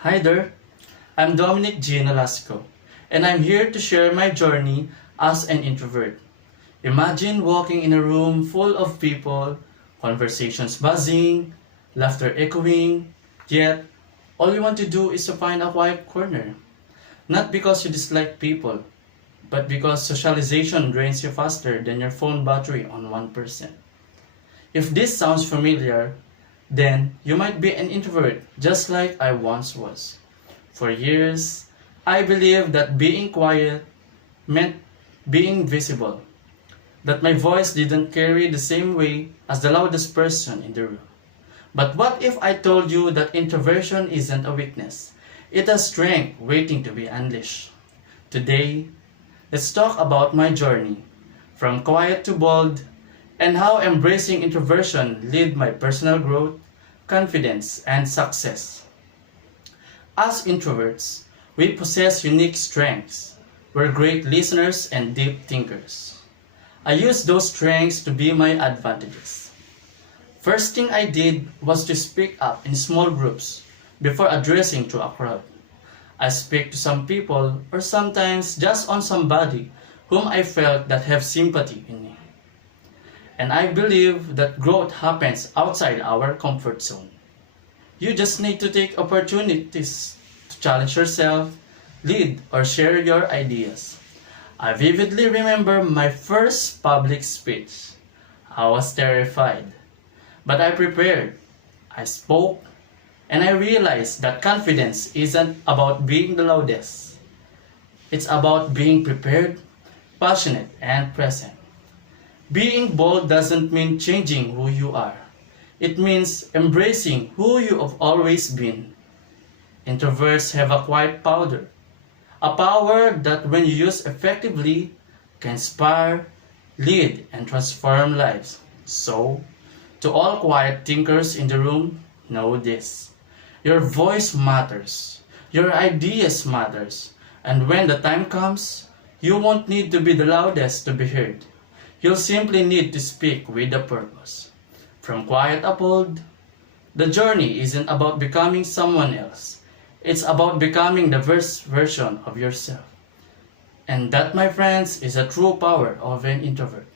Hi there, I'm Dominic G. Nolasco, and I'm here to share my journey as an introvert. Imagine walking in a room full of people, conversations buzzing, laughter echoing, yet all you want to do is to find a quiet corner. Not because you dislike people, but because socialization drains you faster than your phone battery on 1%. If this sounds familiar, then you might be an introvert just like I once was. For years, I believed that being quiet meant being visible, that my voice didn't carry the same weight as the loudest person in the room. But what if I told you that introversion isn't a weakness? It's a strength waiting to be unleashed. Today, let's talk about my journey, from quiet to bold, and how embracing introversion led my personal growth, confidence, and success. As introverts, we possess unique strengths. We're great listeners and deep thinkers. I used those strengths to be my advantages. First thing I did was to speak up in small groups before addressing to a crowd. I speak to some people or sometimes just on somebody whom I felt that have sympathy in me. And I believe that growth happens outside our comfort zone. You just need to take opportunities to challenge yourself, lead, or share your ideas. I vividly remember my first public speech. I was terrified, but I prepared. I spoke, and I realized that confidence isn't about being the loudest. It's about being prepared, passionate, and present. Being bold doesn't mean changing who you are. It means embracing who you have always been. Introverts have a quiet power, a power that when used effectively can inspire, lead, and transform lives. So, to all quiet thinkers in the room, know this. Your voice matters. Your ideas matters. And when the time comes, you won't need to be the loudest to be heard. You'll simply need to speak with a purpose. From quiet to bold, the journey isn't about becoming someone else. It's about becoming the best version of yourself. And that, my friends, is a true power of an introvert.